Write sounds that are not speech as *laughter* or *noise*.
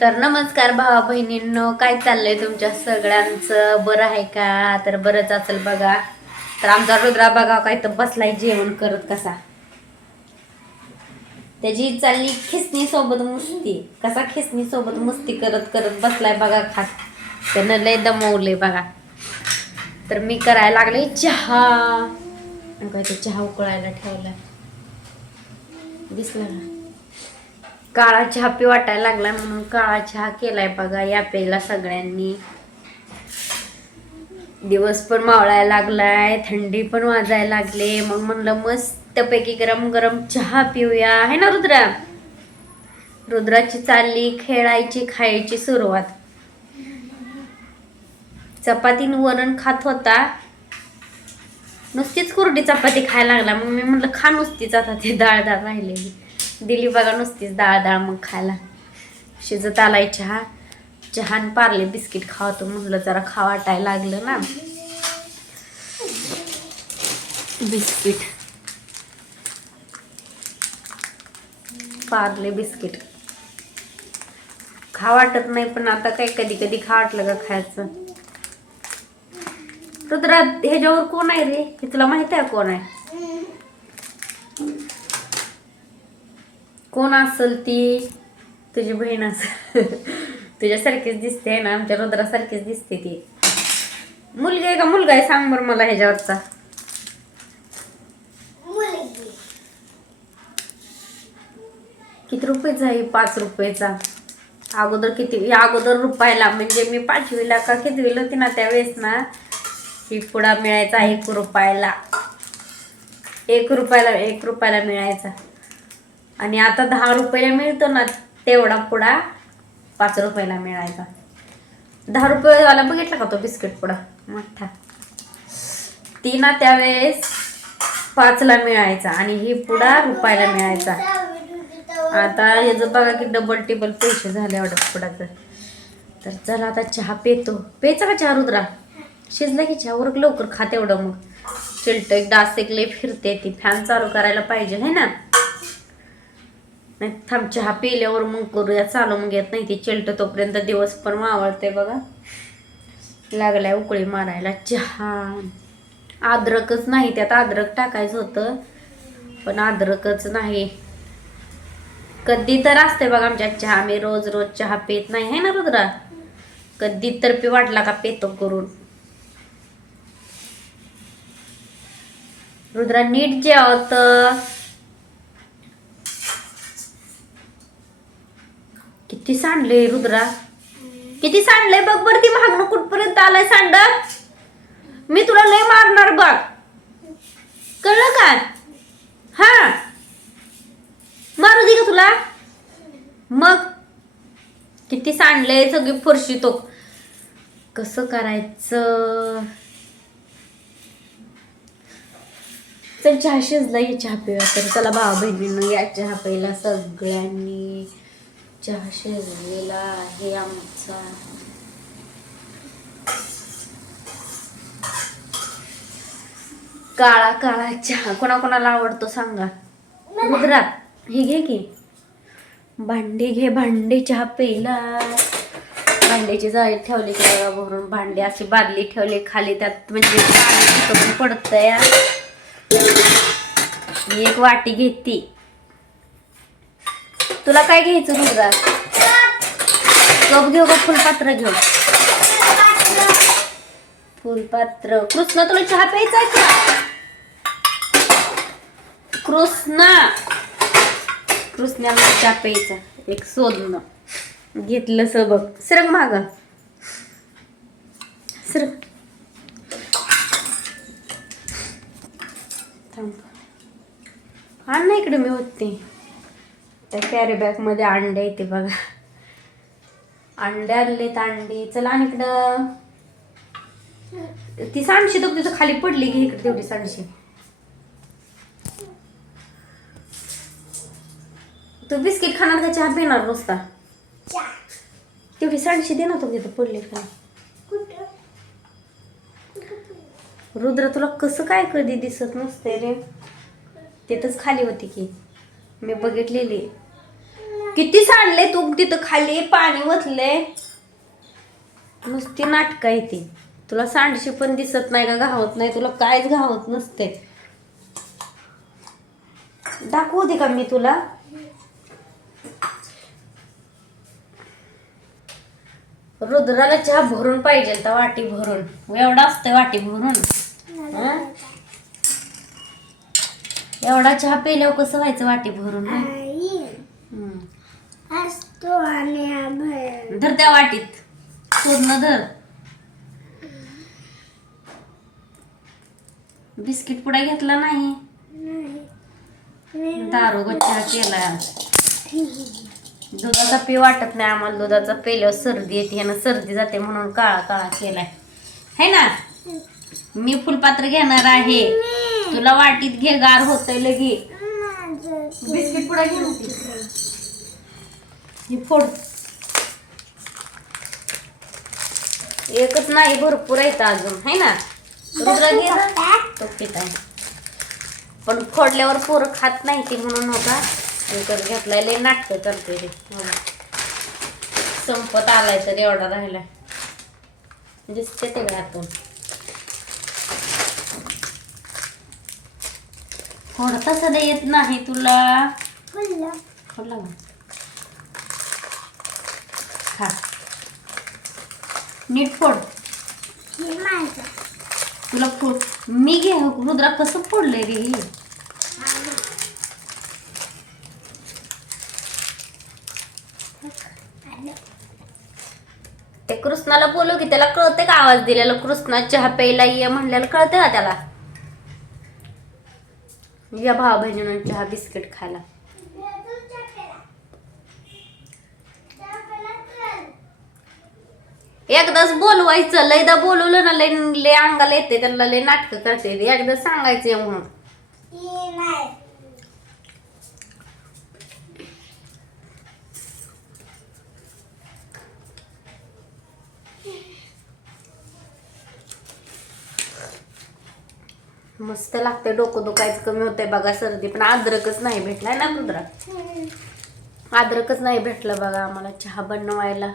तर नमस्कार भावा बहिणींनो काय चाललंय तुमच्या सगळ्यांचं? बरं आहे का? तर बरंच असेल बघा. तर आमचा रुद्रा बघा काय तर बसलाय जेवण करत कसा? त्याची चालली खिसणी सोबत मस्ती. कसा खिसणी सोबत मस्ती करत करत बसलाय बघा खात त्यानं लय दमवले बघा. तर मी करायला लागले चहा. काय ते चहा उकळायला ठेवला दिसला ना काळा चहा पी वाटायला लागलाय म्हणून काळा चहा केलाय बघा या प्यायला सगळ्यांनी. दिवस पण मावळायला लागलाय थंडी पण वाजायला लागले. मग म्हणलं मस्तपैकी गरम गरम चहा पिऊया. आहे ना रुद्रा? रुद्राची चालली खेळायची खायची सुरुवात. चपातीन वरण खात होता. नुसतीच कुरडी चपाती खायला लागला. मग मी म्हटलं खा नुसतीच आता ती डाळ डाळ राहिलेली. दिली बघा नुसतीच डाळ डाळ मग खायला. शिजत आलाय चहा. चहा आणि पार्ले बिस्किट खावतो म्हटलं जरा खा वाटायला लागलं ना. बिस्किट. Parle biscuit. खा वाटत नाही पण आता काय कधी कधी खा वाटलं का खायचं. रुद्रा ह्याच्यावर कोण आहे रे? हे तुला माहीत आहे कोण आहे? कोण असेल ती? तुझी बहीण असेल. *laughs* तुझ्यासारखीच दिसते ना आमच्या रुद्रासारखीच दिसते ती. मुलगी आहे का? मुलगा आहे सांग बरं मला ह्याच्यावरचा. किती रुपयाचा आहे? पाच रुपयाचा. अगोदर किती अगोदर रुपयाला म्हणजे मी पाचवीला का कितवीला होती ना त्यावेळेस ना ही पुडा मिळायचा एक रुपयाला. एक रुपयाला एक रुपयाला मिळायचा. आणि आता दहा रुपयाला मिळतो ना तेवढा पुडा पाच रुपयाला मिळायचा. दहा रुपयेवाला बघितला का तो बिस्किट पुडा? मोठा. ती ना त्यावेळेस पाचला मिळायचा आणि ही पुडा रुपयाला मिळायचा. आता याचं बघा की डबल टेबल पैसे झाले एवढ्या पुडाचं तर चला आता चहा पेतो. पेचा का चहा रुद्रा? शिजला की चहा? उरक लवकर खात एवढं मग. चिलटं एक डास एक लय फिरते ती. फॅन चालू करायला पाहिजे है ना? नाही थांब चहा पिल्यावर मग करूया. चालू मग येत नाही ती चिलट तोपर्यंत दिवस पण मावळते बघा. लागलाय उकळी मारायला. चहा. अद्रकच नाही त्यात अद्रक टाकायचं होतं पण अद्रकच नाही. कधी तर असते बघा आमच्या चहा. आम्ही रोज रोज चहा पित नाही आहे ना रुद्रा? कधी तर पी वाटला का पेतो करून. रुद्रा नीट जेवत. किती सांडले रुद्रा? किती सांडलंय? बघ बरं ती मागणं कुठपर्यंत आलाय सांड मी तुला लय मारणार बघ. कळलं का? हा. मारू दे का तुला? मग. किती सांडलंय? सगळी फरशी तो कसं करायचं? चल चहा शिजला ये चहा पिवा तर चला भावा बहिणीनं या चहा प्यायला सगळ्यांनी. चहा शिजलेला आहे आमचा. काळा काळा चहा. कोणाकोणाला आवडतो सांगा? रुद्रा हे घे की. भांडी घे भांडी चहा प्यायला. भांड्याची जाळी ठेवली की बघा भरून भांडी अशी बादली ठेवली खाली त्यात म्हणजे पाणी तिथं एक वाटी घेते. तुला काय घ्यायचं रुद्रा कप घेऊ का फुलपात्र घेऊ फुलपात्र. कृष्णा तुला चहा प्यायचा आहे का? कृष्णा. कृष्णाला चहा प्यायचा एक शोधणं घेतलं स बघ सरक माग. सरक. थांब. आण ना इकडे मी होते त्या कॅरी बॅगमध्ये अंडे येते बघा. अंडे आणलेत अंडे. चला आणि इकडं. ती सांडशी तो तिथं खाली पडली की इकडे तेवढी सांडशी तू बिस्किट खाणार का चहा पिणार नुसता? तेवढी सांडशी दे ना तू तिथं पडली खाली रुद्र तुला कसं काय कधी दिसत नसते रे? तिथंच खाली होती की. मी बघितलेली. किती सांडले तू तिथं खाली? पाणी वतले नुसती नाटक आहे ती. तुला सांडशी पण दिसत नाही का? घावत नाही. तुला काहीच घावत नसते दाखवू दे का मी तुला? रुद्राला चहा भरून पाहिजे तर वाटी भरून. एवढा असते वाटी भरून. एवढा चहा पिल्यावर कसं व्हायचं वाटी भरून? असतो आणि आभाळ. धर त्या वाटीत. पूर्ण धर. बिस्किट पुडा घेतला नाही. दारू चहा केला. दुधाचा पी वाटत नाही आम्हाला. दुधाचा पेल्यावर सर्दी येते ह्यानं सर्दी जाते म्हणून काळा काळा केलाय. है ना? मी फुलपात्र घेणार आहे. तुला वाटीत घे गार होतंय लगी बिस्किट पुडा घे. ना ती. हे फोड. एकच नाही भरपूर आहेत अजून है ना? रुद्र आहे. पण फोडल्यावर पोरं खात नाही ती म्हणून होता. एकच घेतलाय लय नाटकं करते रे. संपत आलाय तर एवढा राहिलाय. दिसते ते आतून. फोडता सध्या येत नाही तुला. फोडला का? नीट फोड तुला फोड मी घे रुद्रा कसं फोडलंय रे ही ते कृष्णाला बोलव की त्याला कळते का आवाज दिलेला? कृष्णा चहा प्यायला ये म्हणल्याला कळते का त्याला? या भावा बहिणीनं चहा बिस्किट खायला. एकदाच बोलवायचं लयदा बोलवलं ना लय लय अंगाला येते त्यांना लय नाटकं करते. एकदा सांगायचं म्हणून. मस्त लागते डोकं दुखायचं कमी होतंय बघा सर्दी. पण अद्रकच नाही भेटलाय ना रुद्रा? अद्रकच नाही भेटलं बघा आम्हाला चहा बनवायला.